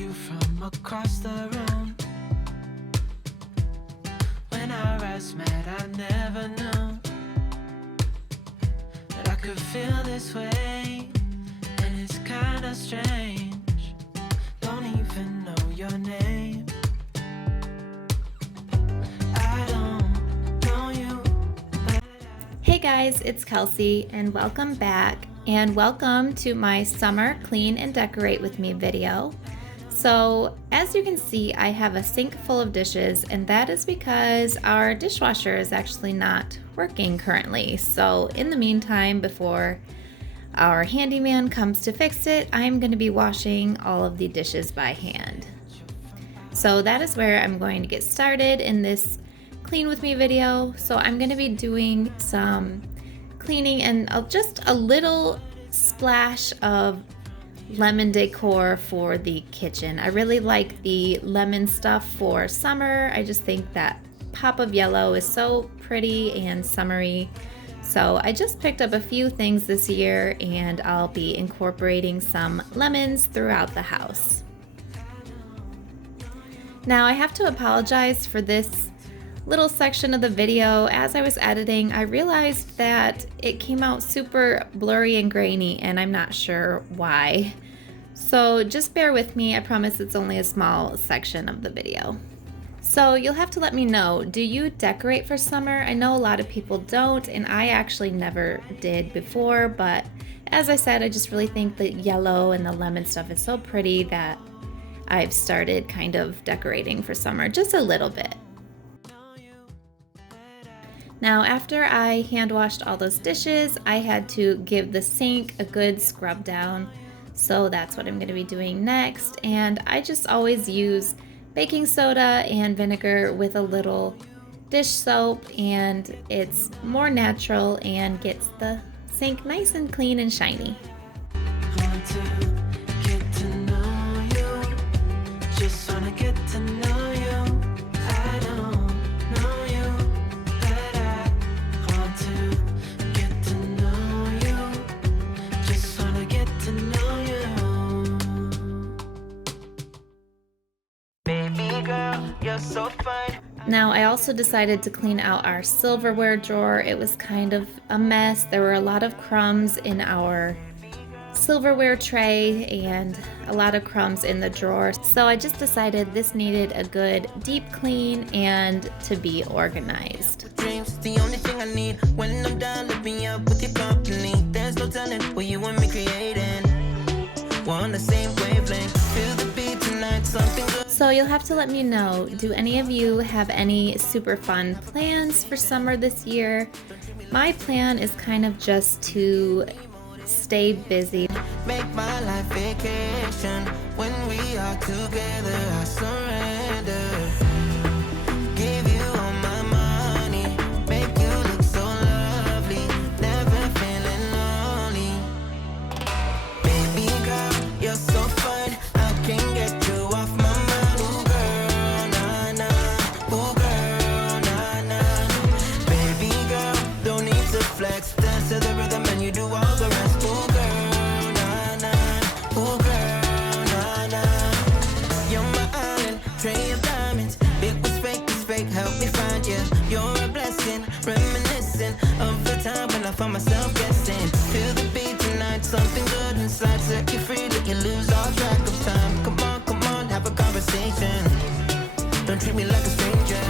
you from across the room. When our eyes met, I never knew that I could feel this way, and it's kinda strange. Don't even know your name. I don't know you. Hey guys, it's Kelsey and welcome back and welcome to my summer clean and decorate with me video. So as you can see, I have a sink full of dishes, and that is because our dishwasher is actually not working currently. So in the meantime, before our handyman comes to fix it, I'm going to be washing all of the dishes by hand. So that is where I'm going to get started in this clean with me video. So I'm going to be doing some cleaning and just a little splash of lemon decor for the kitchen. I really like the lemon stuff for summer. I just think that pop of yellow is so pretty and summery. So I just picked up a few things this year, and I'll be incorporating some lemons throughout the house. Now I have to apologize for this little section of the video. As I was editing, I realized that it came out super blurry and grainy, and I'm not sure why. So just bear with me. I promise it's only a small section of the video. So you'll have to let me know, do you decorate for summer? I know a lot of people don't, and I actually never did before, but as I said, I just really think the yellow and the lemon stuff is so pretty that I've started kind of decorating for summer just a little bit. Now, after I hand washed all those dishes, I had to give the sink a good scrub down. So that's what I'm going to be doing next. And I just always use baking soda and vinegar with a little dish soap, and it's more natural and gets the sink nice and clean and shiny. Want to get to know you. Just wanna get to know you. I don't know you, but I want to get to know you. Just wanna get to know you. Baby girl, you're so fine. Now, I also decided to clean out our silverware drawer. It was kind of a mess. There were a lot of crumbs in our silverware tray and a lot of crumbs in the drawer. So I just decided this needed a good deep clean and to be organized. Dreams, the only thing I need. When I'm done, lift me up with your company. There's no telling what you and me creating. We're on the same wavelength. Feel the beat tonight, something good. So you'll have to let me know, do any of you have any super fun plans for summer this year? My plan is kind of just to stay busy. Make my life vacation. When we are together, I surrender. Give you all my money. Make you look so lovely. Never feeling lonely. Baby girl, you're so fine. I can't get you off my mind. Ooh girl, nah nah. Ooh girl, nah nah. Baby girl, don't need to flex. Dance to the rhythm and you do all the rest. Ooh girl, nah nah. Ooh girl, nah nah. You're my island, tray of diamonds. Big was fake, help me find you. You're a blessing, reminiscing of the time when I found myself guessing. Feel the beat tonight, something good inside. Set you free, let you lose all track of time. Come on, have a conversation. Don't treat me like a stranger.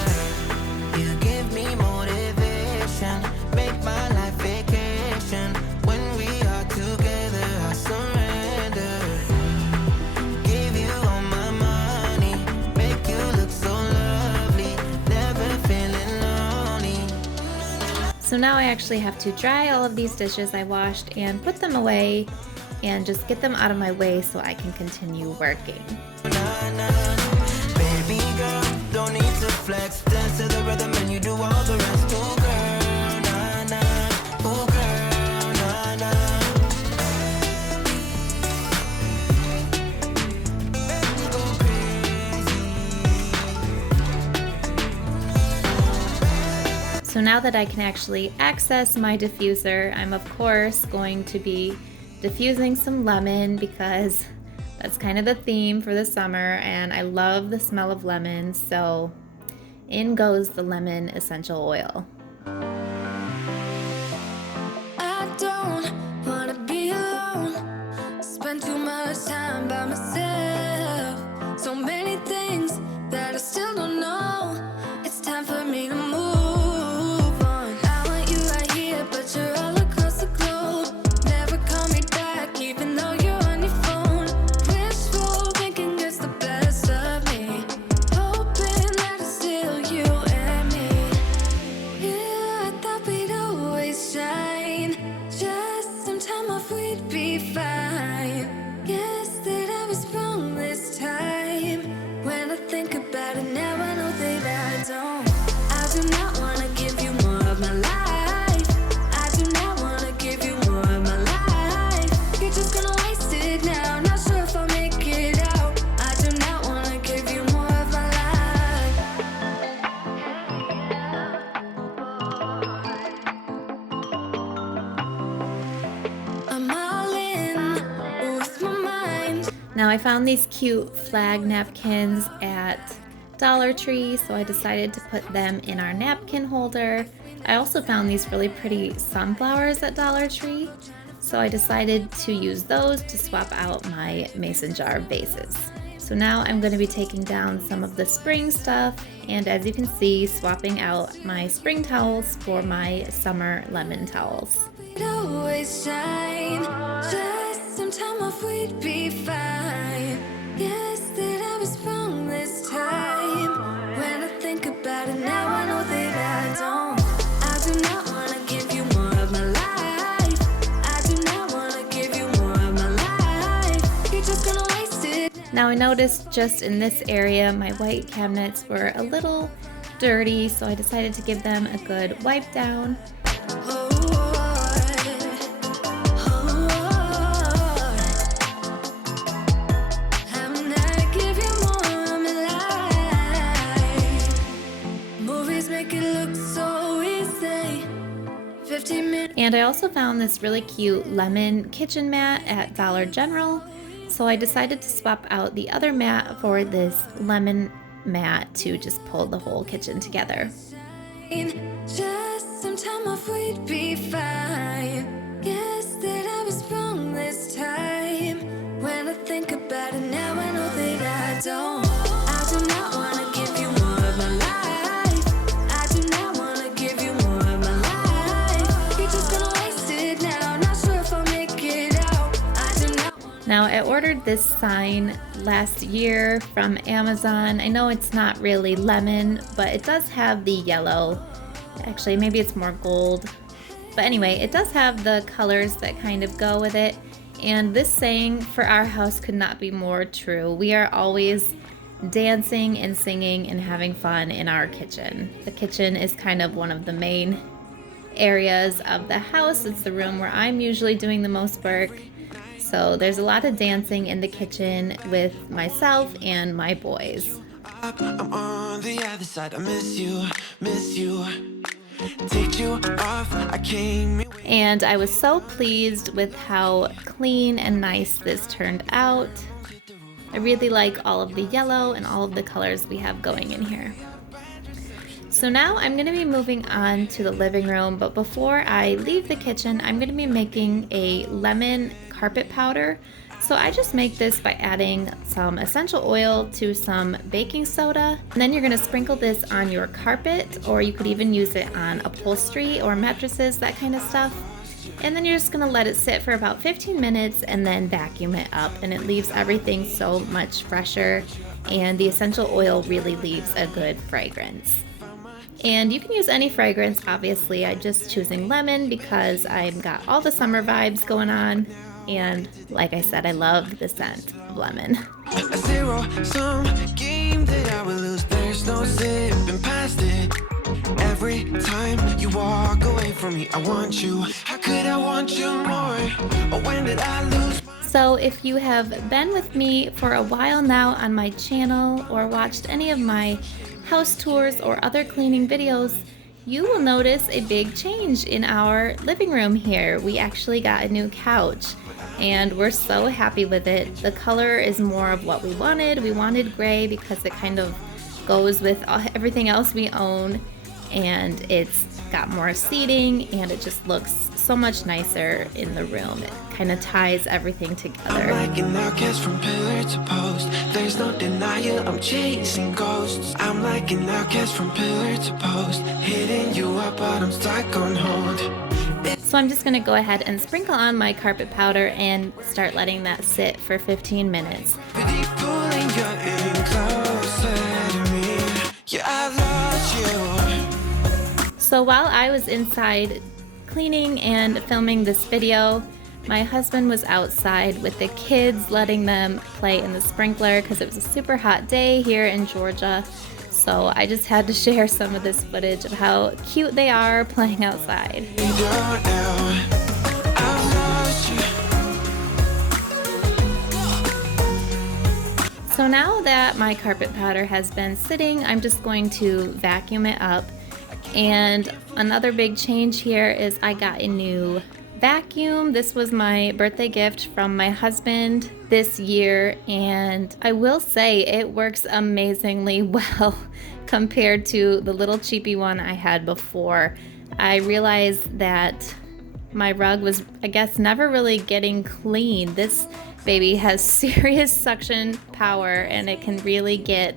You give me motivation. Make my life vacation. When we are together, I surrender. Give you all my money. Make you look so lovely. Never feeling lonely. So now I actually have to dry all of these dishes I washed and put them away and just get them out of my way so I can continue working. Nah, nah. Baby girl, don't need to flex. Dance to the rhythm and you do all the rest. Ooh girl, nah nah. Ooh girl, nah nah. Go crazy. So now that I can actually access my diffuser, I'm of course going to be diffusing some lemon because That's kind of the theme for the summer, and I love the smell of lemon, so in goes the lemon essential oil. I don't wanna be alone, spend too much time by myself. So many things that I still don't know. It's time for me to move on. I want you right here, but you're all across the globe. Never call me back, even though you're on your phone. Wishful thinking gets the best of me, hoping that it's still you and me. Yeah, I thought we'd always shine, just some time off we'd be fine. Guess that I was wrong this time. When I think about it now, I know that I don't. I do not wanna give you more of my life. I do not wanna give you more of my life. You're just gonna waste it now, not sure if I'll make it out. I do not wanna give you more of my life. I'm all in with my mind. Now I found these cute flag napkins at Dollar Tree, so I decided to put them in our napkin holder. I also found these really pretty sunflowers at Dollar Tree, so I decided to use those to swap out my mason jar vases. So now I'm going to be taking down some of the spring stuff, and as you can see, swapping out my spring towels for my summer lemon towels. We'd always shine, just some time off we'd be fine. Guess that I was wrong this time. When I think about it now, I know that I don't. I do not wanna give you more of my life. I do not wanna give you more of my life. You're just gonna waste it. Now I noticed just in this area my white cabinets were a little dirty, so I decided to give them a good wipe down. Oh, I'm not give you more of my life. Movies make it look so easy. 15 minutes. And I also found this really cute lemon kitchen mat at Dollar General, so I decided to swap out the other mat for this lemon mat to just pull the whole kitchen together. Just some time off we'd be fine. Guess that I was wrong this time. When I think about it now, I know that I don't. I do not wanna give you more of my life. I do not wanna give you more of my life. You're just gonna waste it now, not sure if I'll make it out. I do not. Now I ordered this sign last year from Amazon. I know it's not really lemon, but it does have the yellow. Actually, maybe it's more gold. But anyway, it does have the colors that kind of go with it. And this saying for our house could not be more true. We are always dancing and singing and having fun in our kitchen. The kitchen is kind of one of the main areas of the house. It's the room where I'm usually doing the most work. So there's a lot of dancing in the kitchen with myself and my boys. I'm on the other side. I miss you, miss you. Take you off. I came. And I was so pleased with how clean and nice this turned out. I really like all of the yellow and all of the colors we have going in here. So now I'm going to be moving on to the living room, but before I leave the kitchen, I'm going to be making a lemon carpet powder. So I just make this by adding some essential oil to some baking soda. And then you're going to sprinkle this on your carpet, or you could even use it on upholstery or mattresses, that kind of stuff. And then you're just going to let it sit for about 15 minutes and then vacuum it up, and it leaves everything so much fresher, and the essential oil really leaves a good fragrance. And you can use any fragrance, obviously. I'm just choosing lemon because I've got all the summer vibes going on. And like I said, I love the scent of lemon. A zero-sum game that I will lose. There's no zipping past it. Every time you walk away from me, I want you. How could I want you more? Or when did I lose? So if you have been with me for a while now on my channel or watched any of my house tours or other cleaning videos, you will notice a big change in our living room here. We actually got a new couch. and we're so happy with it. The color is more of what we wanted. We wanted gray because it kind of goes with everything else we own, and it's got more seating and it just looks so much nicer in the room. It kind of ties everything together. I'm like an outcast from pillar to post. There's no denial, I'm chasing ghosts. I'm like an outcast from pillar to post. Hitting you up, but I'm stuck on hold. So I'm just gonna go ahead and sprinkle on my carpet powder and start letting that sit for 15 minutes. Really pulling you in closer to me. Yeah, I lost you. So while I was inside cleaning and filming this video, my husband was outside with the kids, letting them play in the sprinkler because it was a super hot day here in Georgia. So I just had to share some of this footage of how cute they are playing outside. So now that my carpet powder has been sitting, I'm just going to vacuum it up. And another big change here is I got a new vacuum. This was my birthday gift from my husband this year, and I will say it works amazingly well compared to the little cheapy one I had before. I realized that my rug was, I guess, never really getting clean. This baby has serious suction power and it can really get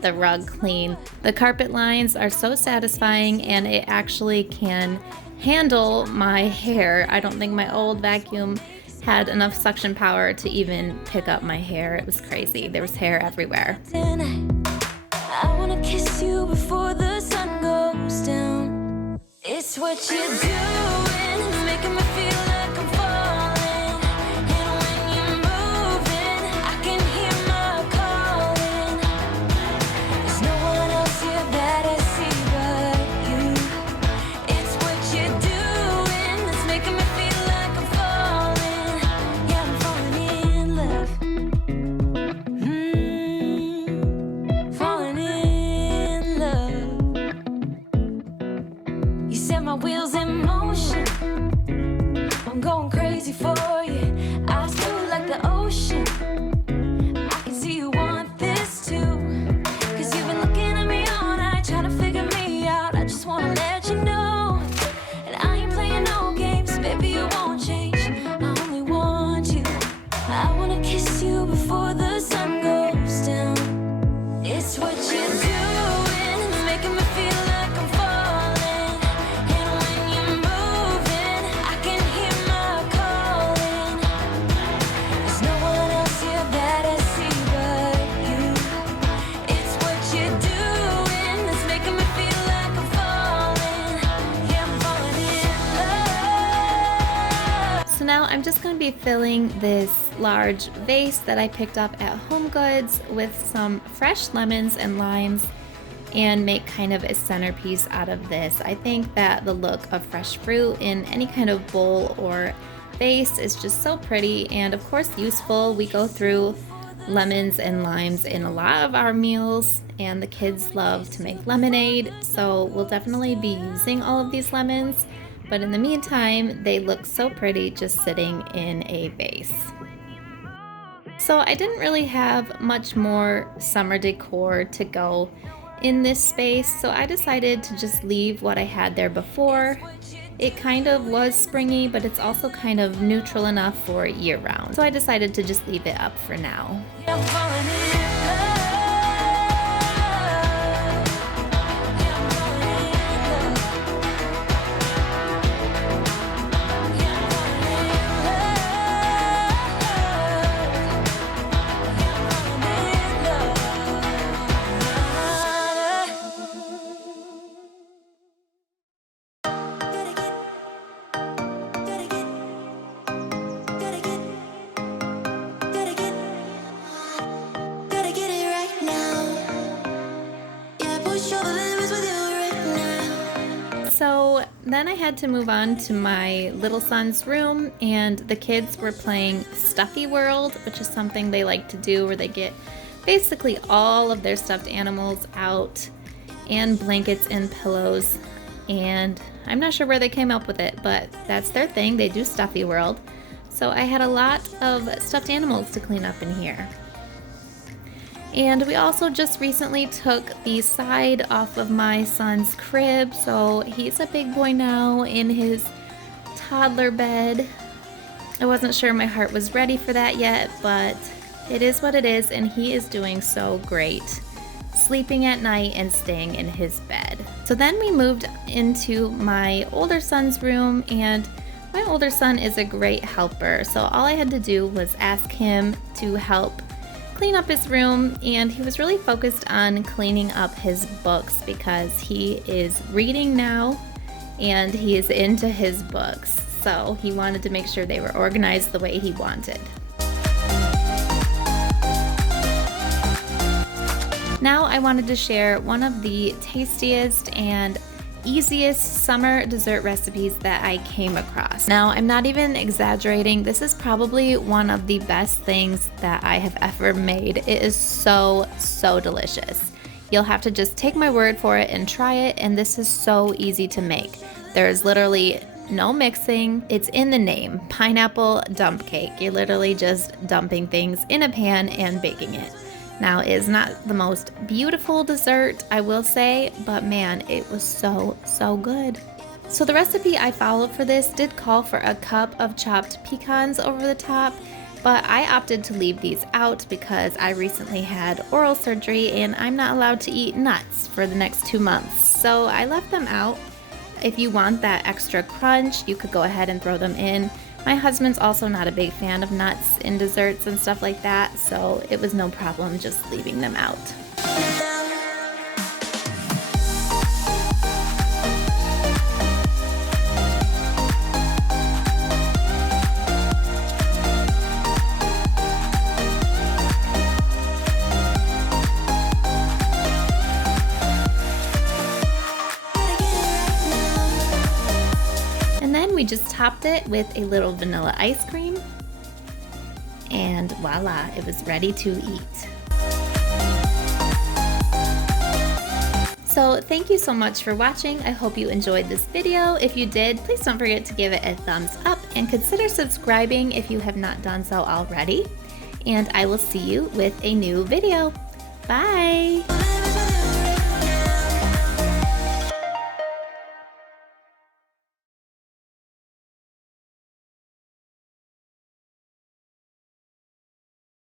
the rug clean. The carpet lines are so satisfying and it actually can handle my hair. I don't think my old vacuum had enough suction power to even pick up my hair. It was crazy. There was hair everywhere. I wanna kiss you before the sun goes down. It's what you're doing, it's making me feel like I'm falling. And when you're moving, I can hear my calling. There's no one else here that I see but you. It's what you're doing, it's making me feel like I'm falling. Yeah, I'm falling in love. You set my wheels in motion. I'm going crazy for you. Eyes blue like the ocean. I can see you want this too. Cause you've been looking at me all night, trying to figure me out. I just wanna let you know. And I ain't playing no games, baby, you won't change. I only want you. I wanna kiss you before the sun goes down. It's what you're doing, it's making me feel like I'm falling. And when you're moving, I can hear my calling. There's no one else here that I see but you. It's what you're doing, it's making me feel like I'm falling. Yeah, I'm falling in love. So now I'm just going to be filling this large vase that I picked up at Home Goods with some fresh lemons and limes and make kind of a centerpiece out of this. I think that the look of fresh fruit in any kind of bowl or vase is just so pretty and of course useful. We go through lemons and limes in a lot of our meals and the kids love to make lemonade, so we'll definitely be using all of these lemons. But in the meantime, they look so pretty just sitting in a vase. So I didn't really have much more summer decor to go in this space, so I decided to just leave what I had there before. It kind of was springy, but it's also kind of neutral enough for year round. So I decided to just leave it up for now. I'm falling in love. So then I had to move on to my little son's room, and the kids were playing Stuffy World, which is something they like to do where they get basically all of their stuffed animals out and blankets and pillows. And I'm not sure where they came up with it, but that's their thing. They do Stuffy World. So I had a lot of stuffed animals to clean up in here. And we also just recently took the side off of my son's crib, so he's a big boy now in his toddler bed. I wasn't sure my heart was ready for that yet, but it is what it is, and he is doing so great, sleeping at night and staying in his bed. So then we moved into my older son's room, and my older son is a great helper, so all I had to do was ask him to help clean up his room, and he was really focused on cleaning up his books because he is reading now and he is into his books, so he wanted to make sure they were organized the way he wanted. Now I wanted to share one of the tastiest and easiest summer dessert recipes that I came across. Now, I'm not even exaggerating. This is probably one of the best things that I have ever made. It is so delicious. You'll have to just take my word for it and try it, and this is so easy to make. There is literally no mixing. It's in the name, pineapple dump cake. You're literally just dumping things in a pan and baking it. Now, it is not the most beautiful dessert, I will say, but man, it was so good. So the recipe I followed for this did call for a cup of chopped pecans over the top, but I opted to leave these out because I recently had oral surgery and I'm not allowed to eat nuts for the next 2 months. So I left them out. If you want that extra crunch, you could go ahead and throw them in. My husband's also not a big fan of nuts in desserts and stuff like that, so it was no problem just leaving them out. We just topped it with a little vanilla ice cream, and voila, it was ready to eat. So thank you so much for watching. I hope you enjoyed this video. If you did, please don't forget to give it a thumbs up and consider subscribing if you have not done so already. And I will see you with a new video. Bye!